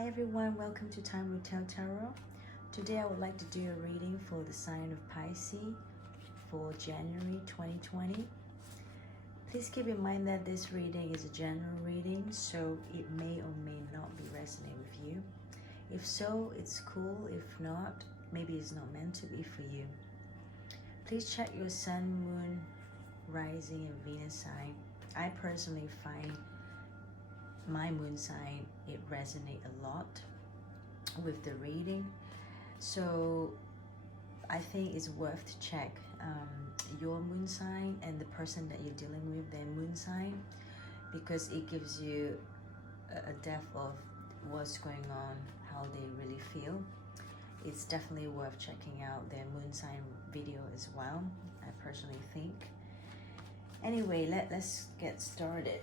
Hi everyone, welcome to Time Will Tell Tarot. Today I would like to do a reading for the sign of Pisces for January 2020. Please keep in mind that this reading is a general reading, so it may or may not be resonating with you. If so, it's cool. If not, maybe it's not meant to be for you. Please check your sun, moon, rising, and Venus sign. I personally find my moon sign, it resonates a lot with the reading, so I think it's worth to check your moon sign and the person that you're dealing with, their moon sign, because it gives you a depth of what's going on, how they really feel. It's definitely worth checking out their moon sign video as well, I personally think. Anyway, let's get started.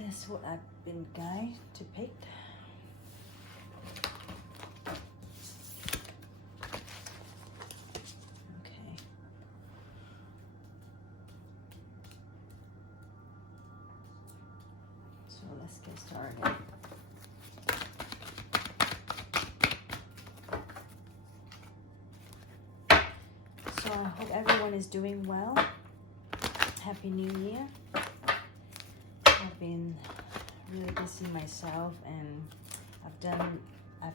That's what I've been guided to pick. Okay. So let's get started. So I hope everyone is doing well. Happy New Year. I've been really busy myself, and I've done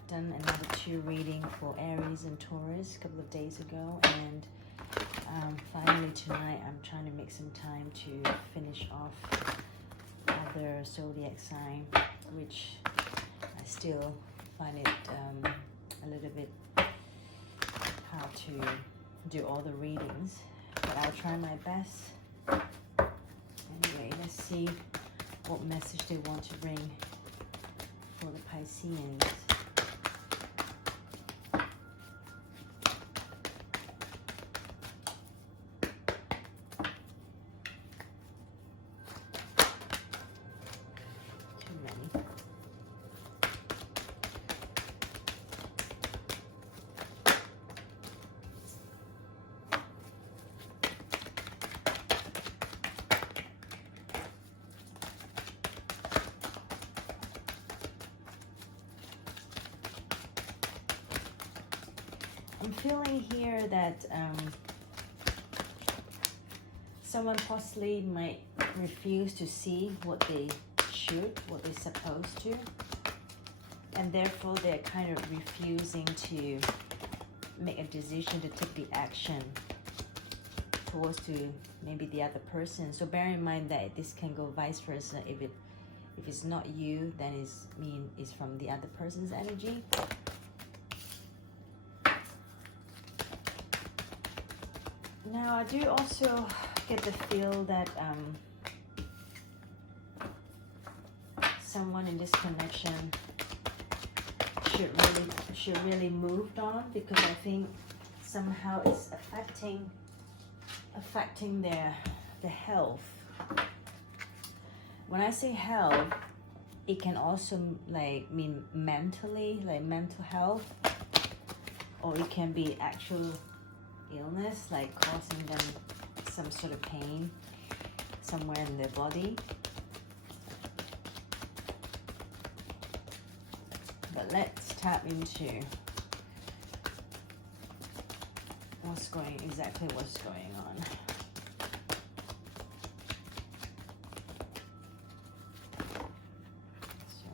another 2 reading for Aries and Taurus a couple of days ago, and finally tonight I'm trying to make some time to finish off other zodiac sign, which I still find it a little bit hard to do all the readings, but I'll try my best. Anyway, let's see what message they want to bring for the Pisceans. Too many. I'm feeling here that someone possibly might refuse to see what they should, what they're supposed to, and therefore they're kind of refusing to make a decision to take the action towards to maybe the other person. So bear in mind that this can go vice versa. If it's not you, then it's from the other person's energy. Now, I do also get the feel that someone in this connection should really move on, because I think somehow it's affecting their health. When I say health, it can also mean mentally, like mental health, or it can be actual illness, like causing them some sort of pain somewhere in their body. But let's tap into exactly what's going on. So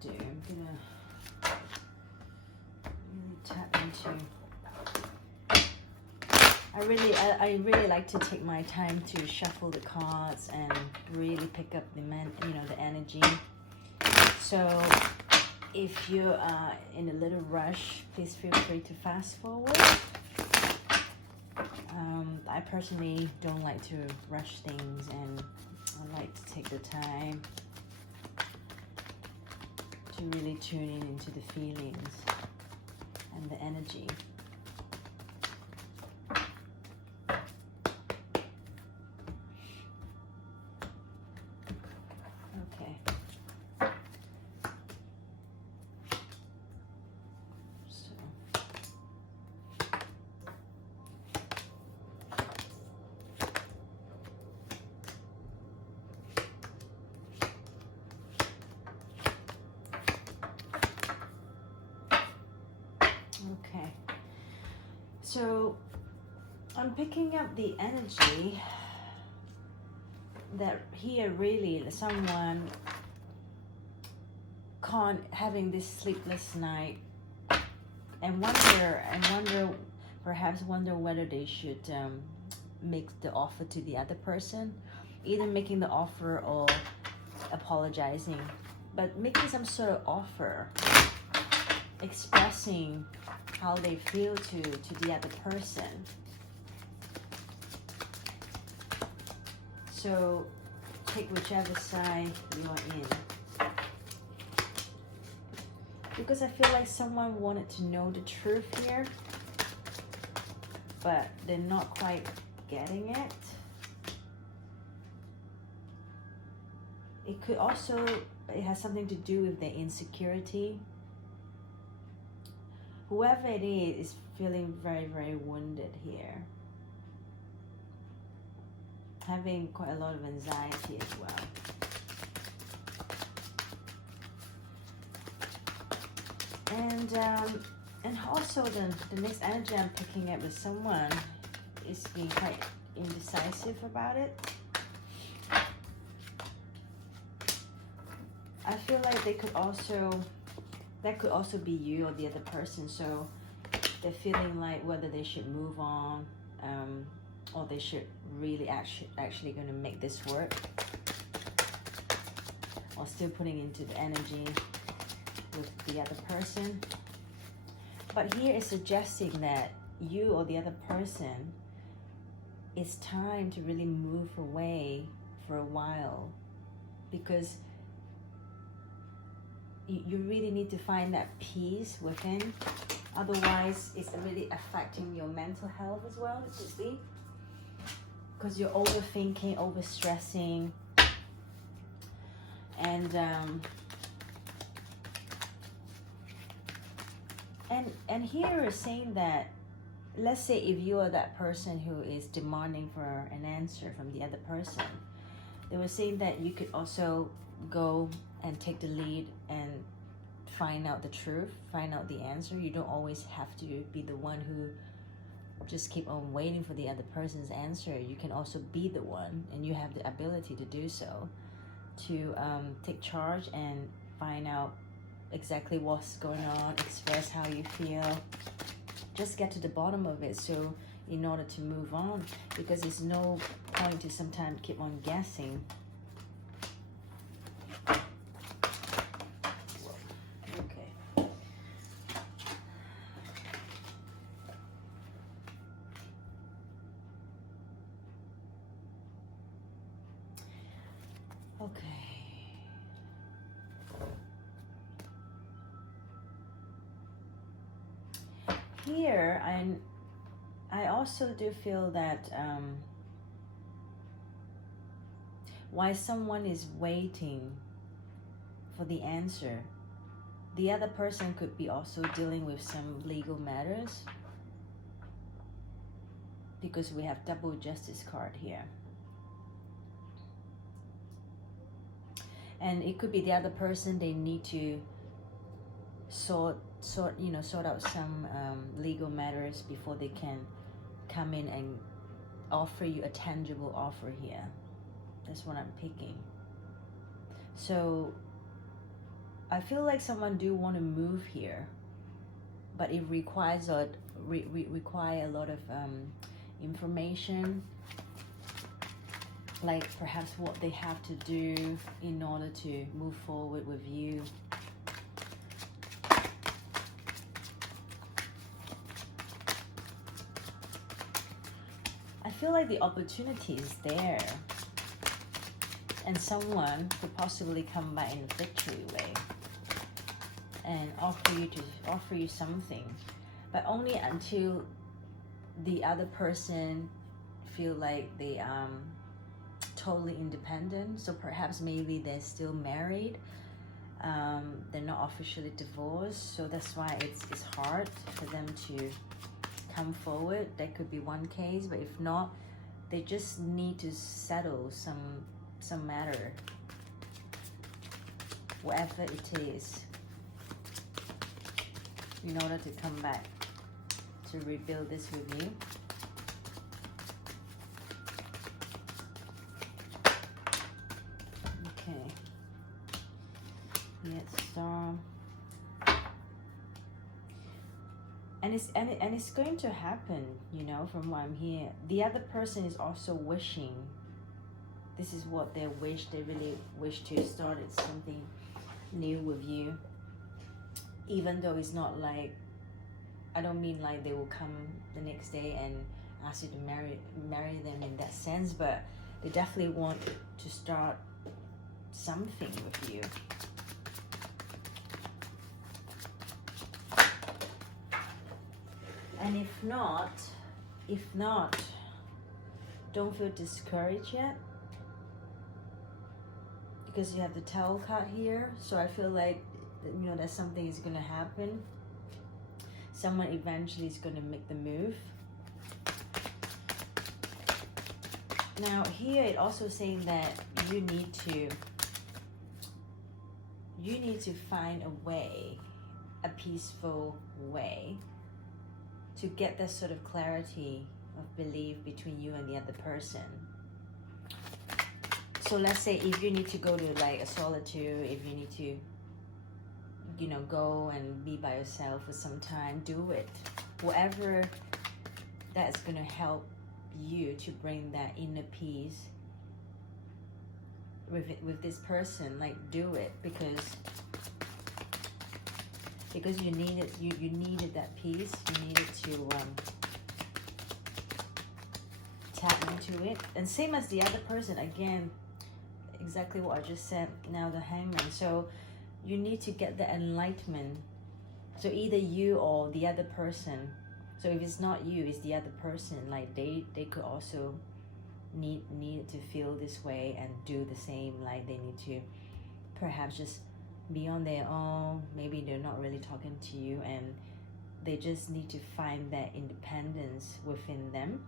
do, I'm gonna really tap into. I really like to take my time to shuffle the cards and really pick up the energy. So if you are in a little rush, please feel free to fast forward. I personally don't like to rush things, and I like to take the time to really tune in into the feelings and the energy. Okay, so I'm picking up the energy that here really someone having this sleepless night and perhaps wonder whether they should make the offer to the other person, either making the offer or apologizing, but making some sort of offer, expressing how they feel to the other person. So take whichever side you are in, because I feel like someone wanted to know the truth here, but they're not quite getting it. It has something to do with their insecurity. Whoever it is feeling very, very wounded here. Having quite a lot of anxiety as well. And also the next energy I'm picking up with someone is being quite indecisive about it. I feel like that could also be you or the other person. So they're feeling like whether they should move on, or they should really actually going to make this work, or still putting into the energy with the other person. But here is suggesting that you or the other person, it's time to really move away for a while, because you really need to find that peace within. Otherwise, it's really affecting your mental health as well, you see? Because you're overthinking, overstressing, and here is saying that, let's say if you are that person who is demanding for an answer from the other person, they were saying that you could also go and take the lead and find out the truth, find out the answer. You don't always have to be the one who just keep on waiting for the other person's answer. You can also be the one, and you have the ability to do so, to take charge and find out exactly what's going on, express how you feel, just get to the bottom of it, so in order to move on, because there's no point to sometimes keep on guessing. Okay. Here, I also do feel that while someone is waiting for the answer, the other person could be also dealing with some legal matters, because we have double justice card here. And it could be the other person, they need to sort out some legal matters before they can come in and offer you a tangible offer here. That's what I'm picking. So I feel like someone do want to move here, but it requires require a lot of information, like perhaps what they have to do in order to move forward with you. I feel like the opportunity is there, and someone could possibly come by in a victory way and offer you something, but only until the other person feel like they totally independent. So perhaps maybe they're still married, they're not officially divorced, so that's why it's hard for them to come forward. That could be one case, but if not, they just need to settle some matter, whatever it is, in order to come back to rebuild this with you. Okay, let's start. And it's going to happen, you know, from what I'm hearing. The other person is also wishing. This is what they wish. They really wish to start something new with you. Even though it's not like, I don't mean like they will come the next day and ask you to marry them in that sense, but they definitely want to start something with you. And if not, don't feel discouraged yet, because you have the Tower card here. So I feel like, you know, that something is going to happen. Someone eventually is going to make the move. Now here it also saying that you need to find a way, a peaceful way, to get that sort of clarity of belief between you and the other person. So let's say if you need to go to like a solitude, if you need to, you know, go and be by yourself for some time, do it. Whatever that's gonna help you to bring that inner peace with this person, like do it, because you needed that peace. You needed to tap into it. And same as the other person, again, exactly what I just said. Now the Hangman. So you need to get the enlightenment. So either you or the other person. So if it's not you, it's the other person. Like they could also need to feel this way and do the same. Like they need to perhaps just be on their own. Maybe they're not really talking to you, and they just need to find that independence within them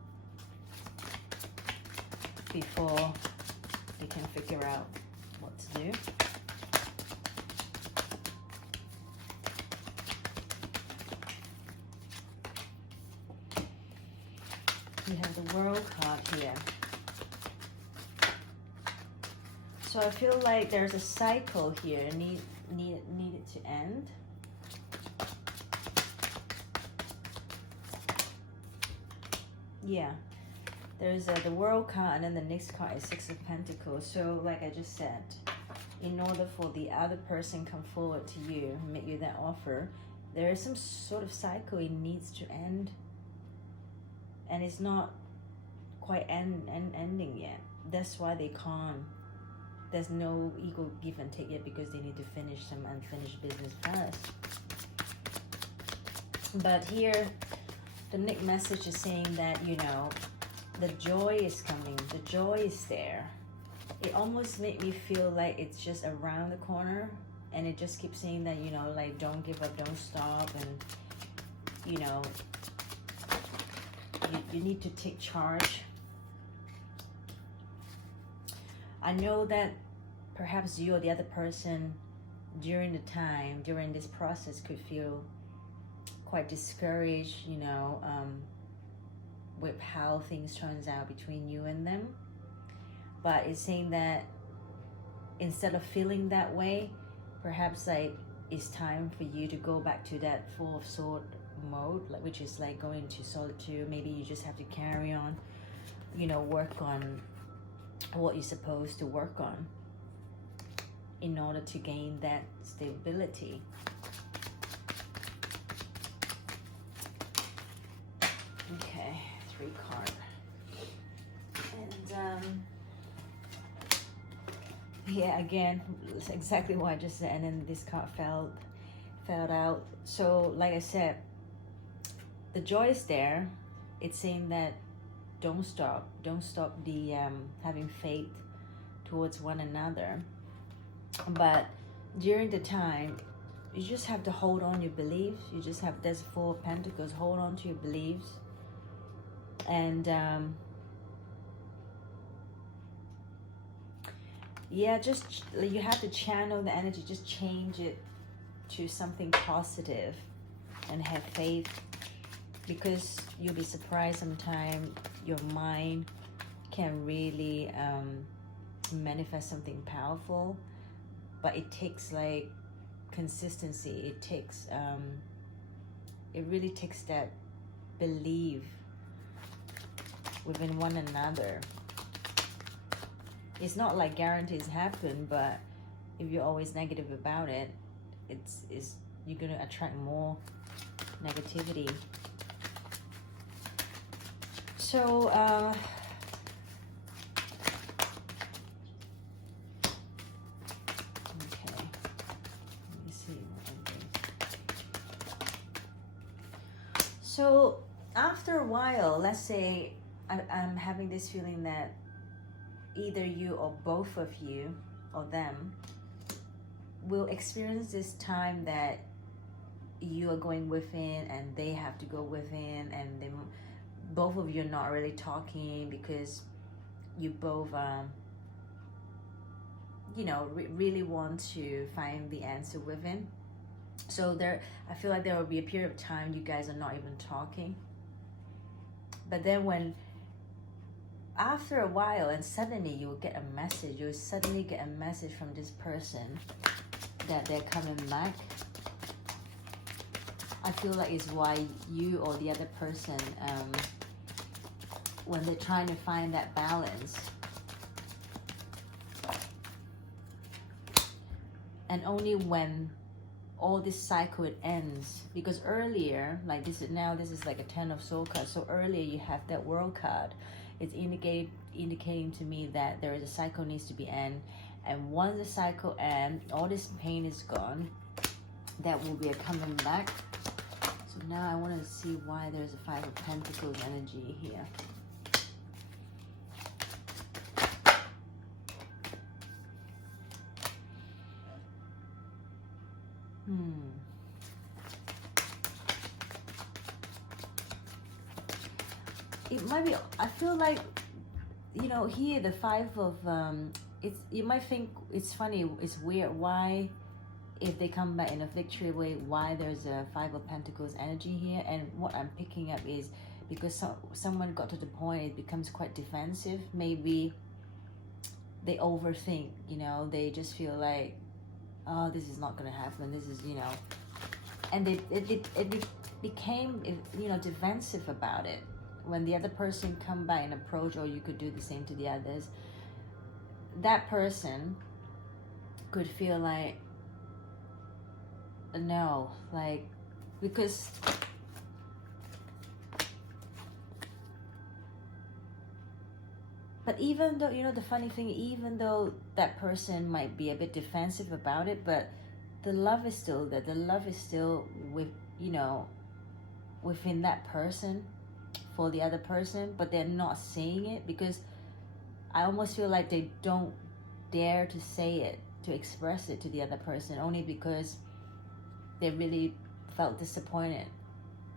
before they can figure out what to do. You have the World card here. So I feel like there's a cycle here needed to end. Yeah, there's the World card, and then the next card is Six of Pentacles. So like I just said, in order for the other person come forward to you, make you that offer, there is some sort of cycle it needs to end. And it's not quite ending yet. That's why they can't. There's no equal give and take yet, because they need to finish some unfinished business first. But here, the next message is saying that, you know, the joy is coming. The joy is there. It almost made me feel like it's just around the corner. And it just keeps saying that, you know, like, don't give up, don't stop. And, you know, you need to take charge. I know that perhaps you or the other person during this process could feel quite discouraged, you know, with how things turns out between you and them. But it's saying that instead of feeling that way, perhaps like it's time for you to go back to that Four of Swords mode, like, which is like going to solitude. Maybe you just have to carry on, you know, work on what you're supposed to work on in order to gain that stability. Okay, 3 cards. And yeah, again, it's exactly what I just said, and then this card fell out. So like I said, the joy is there. It's saying that don't stop the having faith towards one another. But during the time, you just have to hold on your beliefs. You just have, there's 4 of Pentacles, hold on to your beliefs. And yeah, just you have to channel the energy, just change it to something positive and have faith, because you'll be surprised sometimes your mind can really manifest something powerful, but it takes like consistency. It takes it really takes that belief within one another. It's not like guarantees happen, but if you're always negative about it, it's you're gonna attract more negativity. So okay, let me see what I did. So after a while, let's say I'm having this feeling that either you or both of you or them will experience this time that you are going within and they have to go within, and then both of you are not really talking because you both you know, really want to find the answer within. So there, I feel like there will be a period of time you guys are not even talking, but then when after a while, and suddenly you will get a message, you will suddenly get a message from this person that they're coming back. I feel like it's why you or the other person, when they're trying to find that balance, and only when all this cycle it ends, because earlier, like this is now, this is like a 10 of Swords card, so earlier you have that World card. It's indicating to me that there is a cycle needs to be end, and once the cycle ends, all this pain is gone. That will be a coming back. So now I want to see why there's a 5 of Pentacles energy here. It might be, I feel like, you know, here the 5 of it's, you might think it's funny, it's weird, why if they come back in a victory way, why there's a 5 of Pentacles energy here. And what I'm picking up is because someone got to the point it becomes quite defensive. Maybe they overthink, you know, they just feel like, oh, this is not gonna happen, this is, you know, and it became, you know, defensive about it. When the other person come by and approach, or you could do the same to the others, that person could feel like, no, like, because but even though, you know, the funny thing, even though that person might be a bit defensive about it, but the love is still there. The love is still with, you know, within that person for the other person, but they're not saying it because I almost feel like they don't dare to say it, to express it to the other person, only because they really felt disappointed,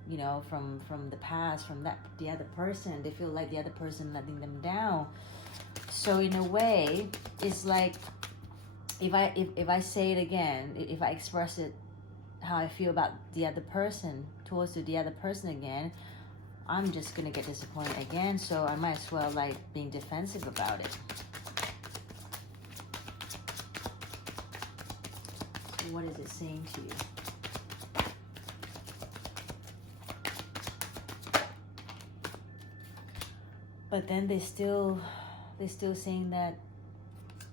you know, from the past, from the other person. They feel like the other person letting them down. So in a way, it's like if I say it again, if I express it how I feel about the other person towards the other person again, I'm just gonna get disappointed again. So I might as well like being defensive about it. What is it saying to you? But then they're still saying that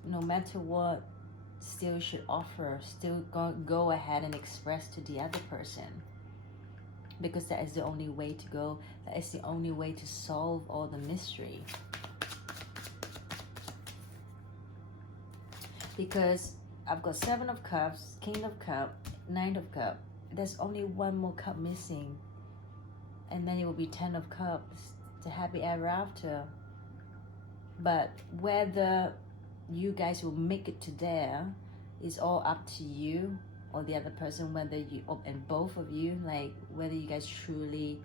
no matter what, still should offer, still go ahead and express to the other person, because that is the only way to go. That is the only way to solve all the mystery. Because I've got 7 of Cups, King of Cups, 9 of Cups. There's only one more cup missing, and then it will be 10 of Cups. It's a happy ever after. But whether you guys will make it to there is all up to you or the other person, whether you, and both of you, like whether you guys truly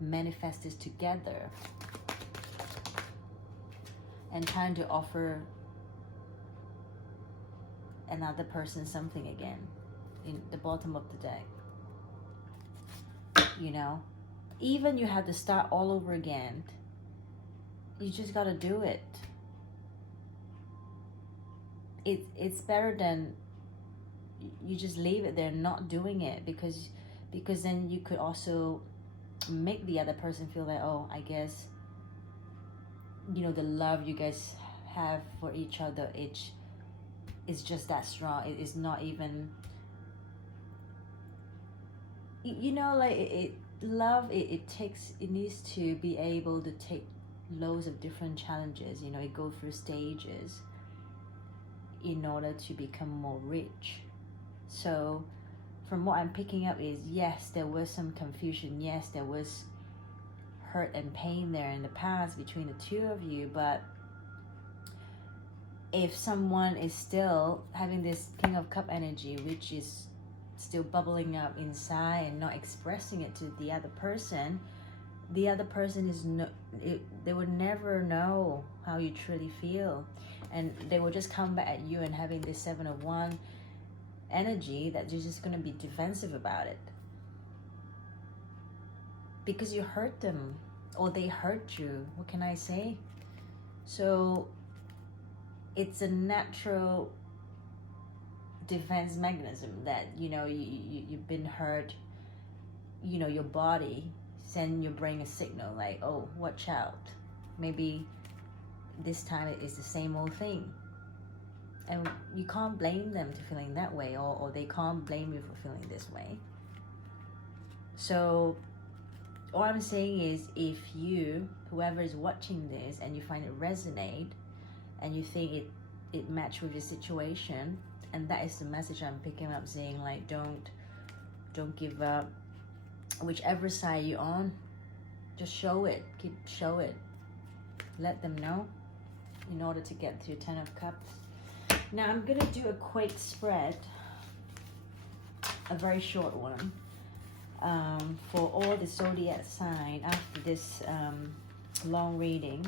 manifest this together and trying to offer another person something again in the bottom of the deck. You know, even you have to start all over again, you just gotta do it. It's better than you just leave it there not doing it, because then you could also make the other person feel like, oh, I guess, you know, the love you guys have for each other, it's just that strong. It is not even, you know, like love, it needs to be able to take loads of different challenges. You know, it goes through stages in order to become more rich. So from what I'm picking up is, yes, there was some confusion. Yes, there was hurt and pain there in the past between the two of you. But if someone is still having this King of Cup energy, which is still bubbling up inside and not expressing it to the other person is they would never know how you truly feel, and they will just come back at you and having this 7 of Wands energy that you're just going to be defensive about it because you hurt them or they hurt you. What can I say? So it's a natural defense mechanism that, you know, you've been hurt. You know, your body send your brain a signal like, oh, watch out, maybe this time it is the same old thing. And you can't blame them for feeling that way, or they can't blame you for feeling this way. So all I'm saying is, if you, whoever is watching this, and you find it resonate and you think it match with your situation, and that is the message I'm picking up, saying like, don't give up. Whichever side you're on, just show it. Show it. Let them know in order to get to 10 of Cups. Now I'm gonna do a quick spread, a very short one, for all the zodiac sign after this long reading.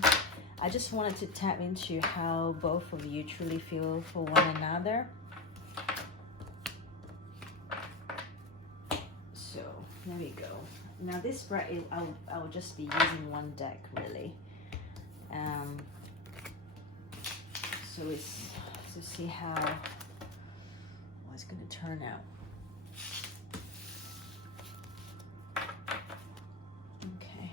I just wanted to tap into how both of you truly feel for one another. So there we go. Now this spread, I'll just be using one deck really. So it's to see how it's going to turn out. Okay.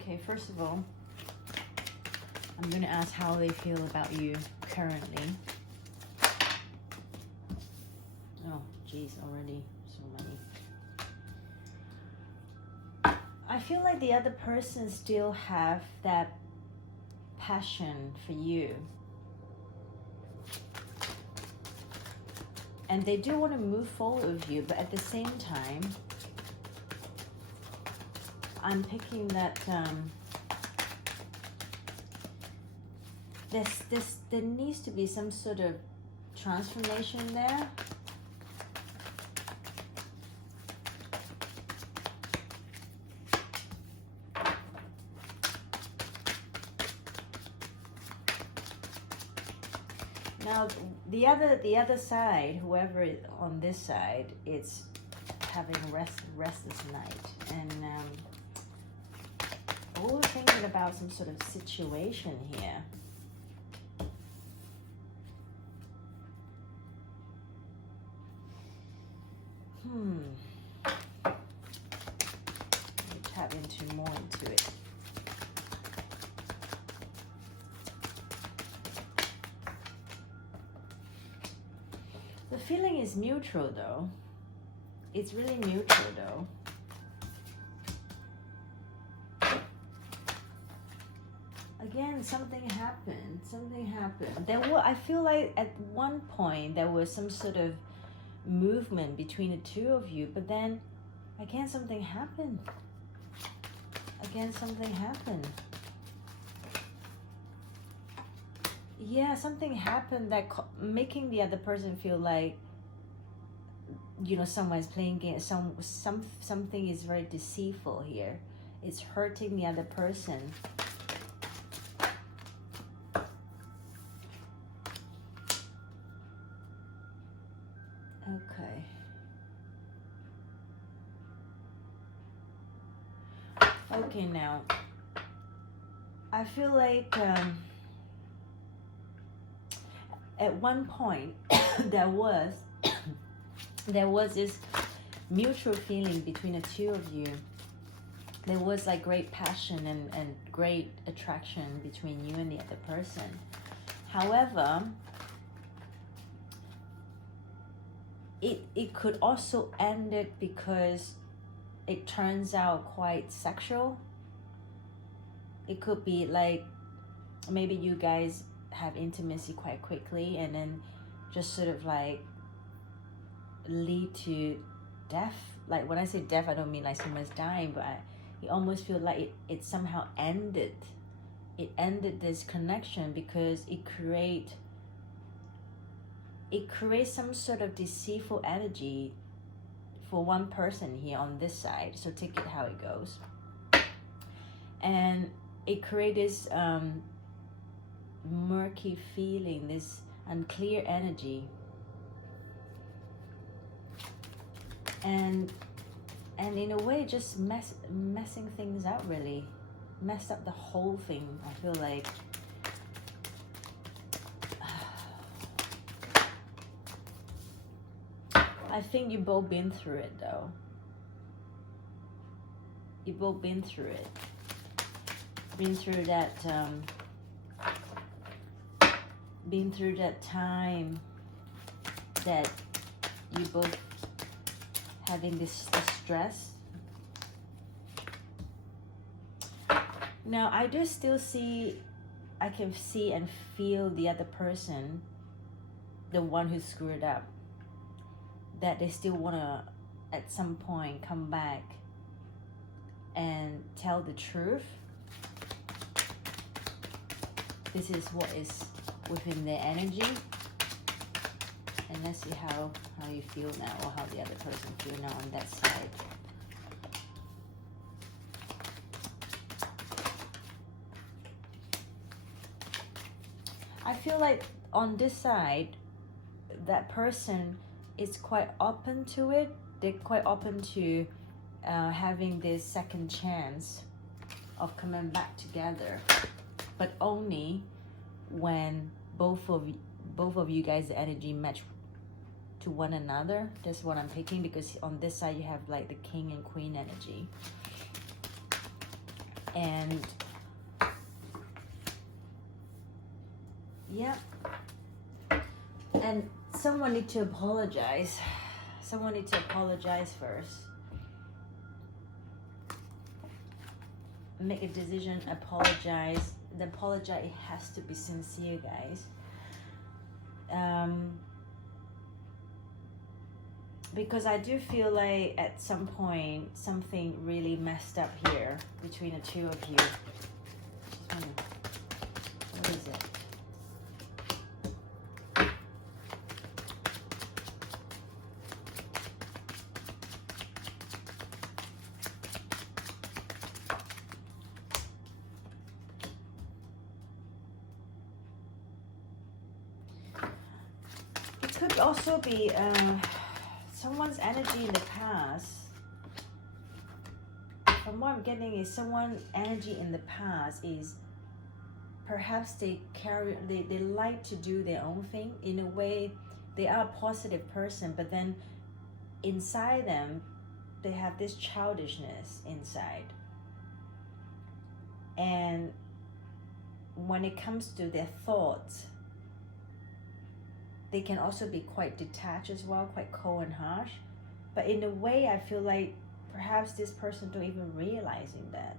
Okay, first of all, I'm going to ask how they feel about you currently. Oh, geez, already so many. I feel like the other person still have that passion for you. And they do want to move forward with you, but at the same time, I'm picking that there needs to be some sort of transformation there. Now the other side, whoever is on this side, it's having restless night, and always thinking about some sort of situation here. We'll tap more into it. The feeling is neutral though. It's really neutral though. Again, something happened. I feel like at one point there was some sort of movement between the two of you, but then again something happened. Yeah, something happened that making the other person feel like, you know, someone's playing games. Something is very deceitful here. It's hurting the other person. Okay. Okay, now I feel like at one point there was this mutual feeling between the two of you. There was like great passion and great attraction between you and the other person. However, it could also end it because it turns out quite sexual. It could be like maybe you guys have intimacy quite quickly and then just sort of like lead to death. Like when I say death, I don't mean like someone's dying, but you almost feel like it somehow ended. It ended this connection because it creates some sort of deceitful energy for one person here on this side. So take it how it goes. And it creates this murky feeling, this unclear energy. And in a way just messing things up, really. Messed up the whole thing, I feel like. I think you both been through it though. You both been through it. Been through that time that you both having this stress. Now I do still I can see and feel the other person, the one who screwed up, that they still want to at some point come back and tell the truth. This is what is within their energy. And let's see how you feel now, or how the other person feel now on that side. I feel like on this side, that person is quite open to it. They're quite open to having this second chance of coming back together, but only when both of you guys' energy match to one another. That's what I'm picking, because on this side you have like the king and queen energy, and yeah, and someone need to apologize. Someone needs to apologize first. Make a decision, apologize. The apology, it has to be sincere, guys. Because I do feel like at some point something really messed up here between the two of you. What is it? could also be someone's energy in the past. From what I'm getting is someone's energy in the past is perhaps they like to do their own thing. In a way, they are a positive person, but then inside them, they have this childishness inside. And when it comes to their thoughts, they can also be quite detached as well, quite cold and harsh. But in a way, I feel like perhaps this person don't even realizing that.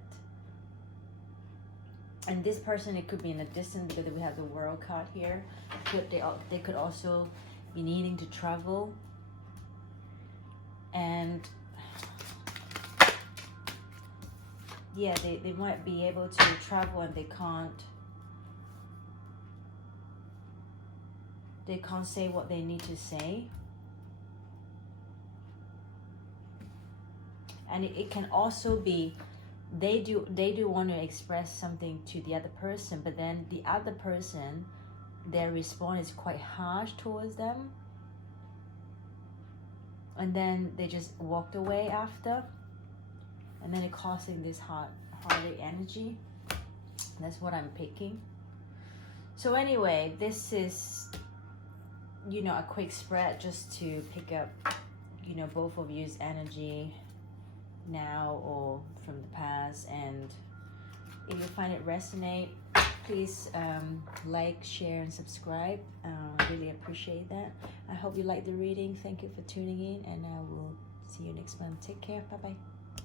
And this person, it could be in a distance because we have the World card here. They could also be needing to travel. And yeah, they might be able to travel and they can't say what they need to say. And it can also be they do want to express something to the other person, but then the other person, their response is quite harsh towards them, and then they just walked away after, and then it causing this heartache energy. That's what I'm picking. So anyway, this is, you know, a quick spread just to pick up, you know, both of you's energy now or from the past. And if you find it resonate, please like, share, and subscribe. I really appreciate that. I hope you like the reading. Thank you for tuning in, and I will see you next month. Take care. Bye bye.